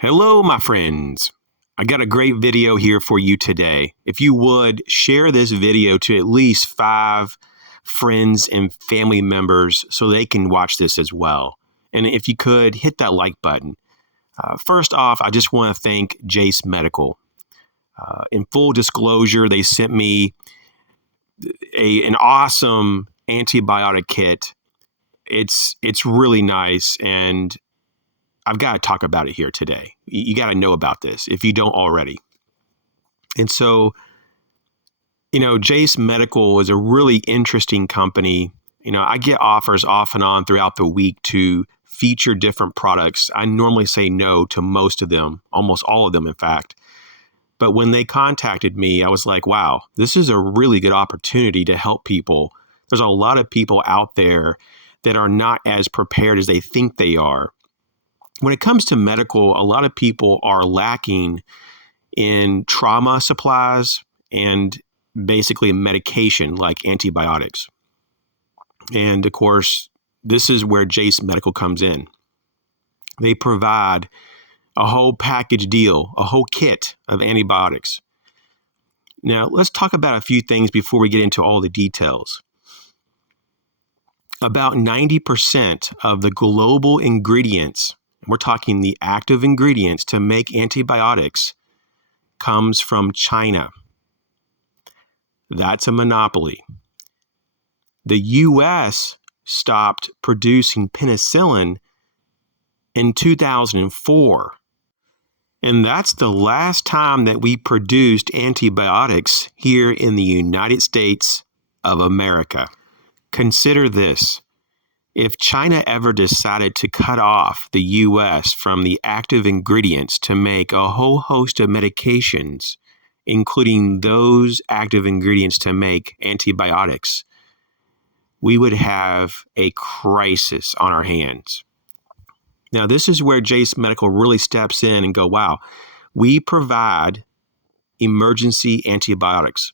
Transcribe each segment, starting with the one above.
Hello, my friends. I got a great video here for you today. If you would, share this video to at least 5 friends and family members so they can watch this as well. And if you could, hit that like button. First off, I just want to thank Jase Medical. In full disclosure, they sent me an awesome antibiotic kit. It's really nice, and I've got to talk about it here today. You got to know about this if you don't already. And so, Jase Medical is a really interesting company. I get offers off and on throughout the week to feature different products. I normally say no to most of them, almost all of them, in fact. But when they contacted me, I was like, wow, this is a really good opportunity to help people. There's a lot of people out there that are not as prepared as they think they are. When it comes to medical, a lot of people are lacking in trauma supplies and basically medication like antibiotics. And of course, this is where Jase Medical comes in. They provide a whole package deal, a whole kit of antibiotics. Now, let's talk about a few things before we get into all the details. About 90% of the global ingredients, we're talking the active ingredients to make antibiotics, comes from China. That's a monopoly. The U.S. stopped producing penicillin in 2004. And that's the last time that we produced antibiotics here in the United States of America. Consider this. If China ever decided to cut off the U.S. from the active ingredients to make a whole host of medications, including those active ingredients to make antibiotics, we would have a crisis on our hands. Now, this is where Jase Medical really steps in and go, wow, we provide emergency antibiotics.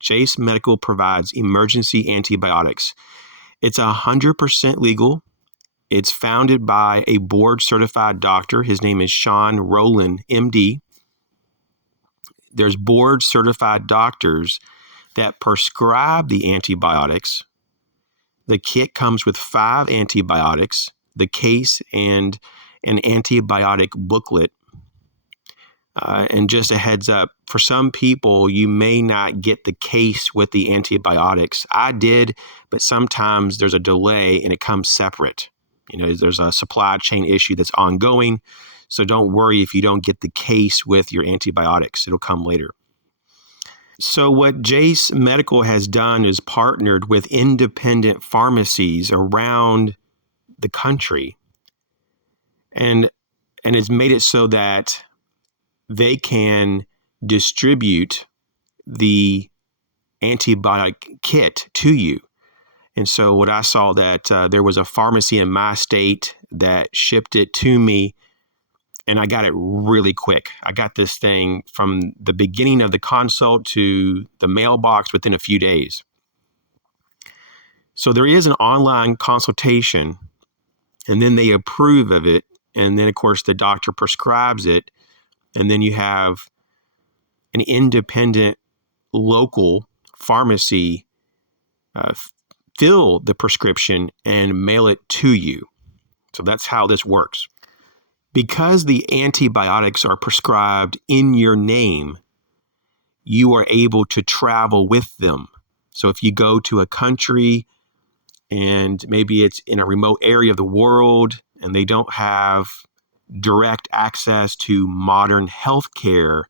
Jase Medical provides emergency antibiotics. It's 100% legal. It's founded by a board-certified doctor. His name is Sean Rowland, MD. There's board-certified doctors that prescribe the antibiotics. The kit comes with 5 antibiotics, the case, and an antibiotic booklet. And just a heads up, for some people, you may not get the case with the antibiotics. I did, but sometimes there's a delay and it comes separate. There's a supply chain issue that's ongoing. So don't worry if you don't get the case with your antibiotics. It'll come later. So what Jase Medical has done is partnered with independent pharmacies around the country and has made it so that they can distribute the antibiotic kit to you. And so what I saw that there was a pharmacy in my state that shipped it to me, and I got it really quick. I got this thing from the beginning of the consult to the mailbox within a few days. So there is an online consultation, and then they approve of it. And then, of course, the doctor prescribes it. And then you have an independent local pharmacy fill the prescription and mail it to you. So that's how this works. Because the antibiotics are prescribed in your name, you are able to travel with them. So if you go to a country and maybe it's in a remote area of the world and they don't have direct access to modern health care,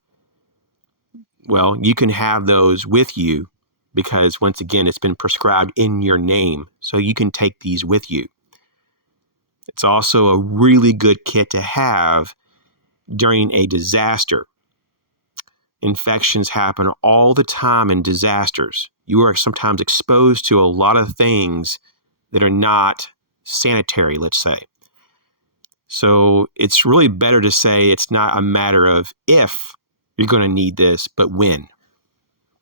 well, you can have those with you because, once again, it's been prescribed in your name. So you can take these with you. It's also a really good kit to have during a disaster. Infections happen all the time in disasters. You are sometimes exposed to a lot of things that are not sanitary, let's say. So it's really better to say it's not a matter of if you're going to need this, but when.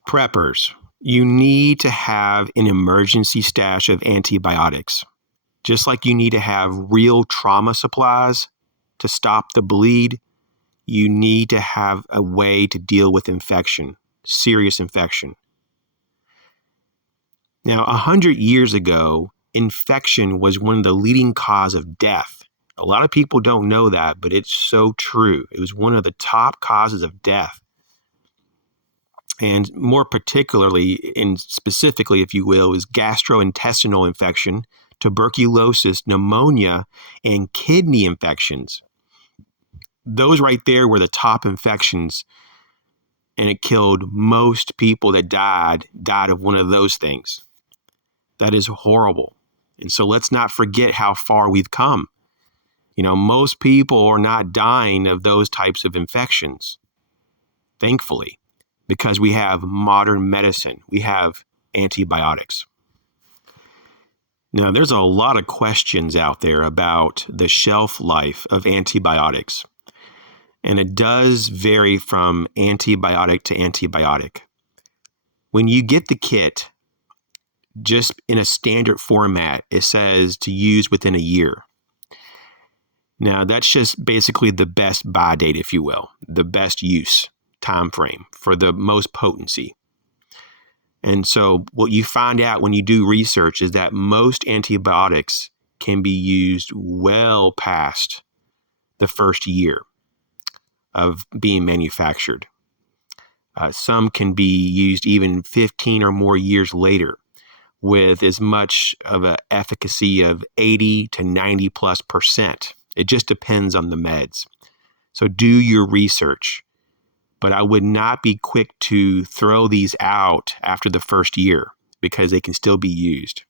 Preppers, you need to have an emergency stash of antibiotics. Just like you need to have real trauma supplies to stop the bleed, you need to have a way to deal with infection, serious infection. Now, 100 years ago, infection was one of the leading causes of death. A lot of people don't know that, but it's so true. It was one of the top causes of death. And more particularly, and specifically, if you will, is gastrointestinal infection, tuberculosis, pneumonia, and kidney infections. Those right there were the top infections, and it killed most people that died of one of those things. That is horrible. And so let's not forget how far we've come. Most people are not dying of those types of infections, thankfully, because we have modern medicine. We have antibiotics. Now, there's a lot of questions out there about the shelf life of antibiotics, and it does vary from antibiotic to antibiotic. When you get the kit, just in a standard format, it says to use within a year. Now, that's just basically the best buy date, if you will, the best use time frame for the most potency. And so what you find out when you do research is that most antibiotics can be used well past the first year of being manufactured. Some can be used even 15 or more years later, with as much of an efficacy of 80 to 90+%. It just depends on the meds. So do your research. But I would not be quick to throw these out after the first year because they can still be used.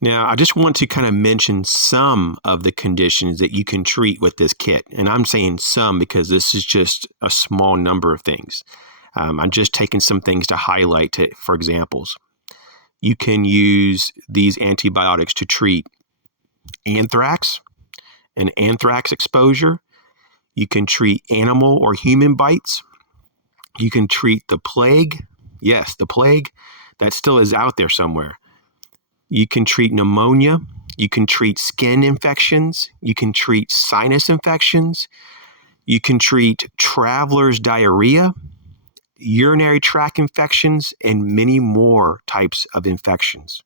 Now, I just want to kind of mention some of the conditions that you can treat with this kit. And I'm saying some because this is just a small number of things. I'm just taking some things to highlight for examples. You can use these antibiotics to treat anthrax and anthrax exposure. You can treat animal or human bites. You can treat the plague. Yes, the plague that still is out there somewhere. You can treat pneumonia. You can treat skin infections. You can treat sinus infections. You can treat traveler's diarrhea, urinary tract infections, and many more types of infections.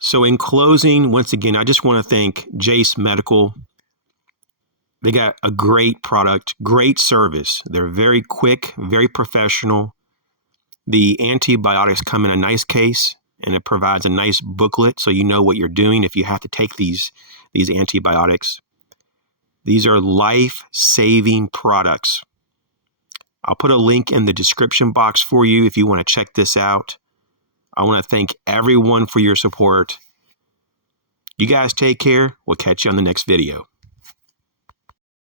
So in closing, once again, I just want to thank Jase Medical. They got a great product, great service. They're very quick, very professional. The antibiotics come in a nice case, and it provides a nice booklet so you know what you're doing if you have to take these antibiotics. These are life-saving products. I'll put a link in the description box for you if you want to check this out. I want to thank everyone for your support. You guys take care. We'll catch you on the next video.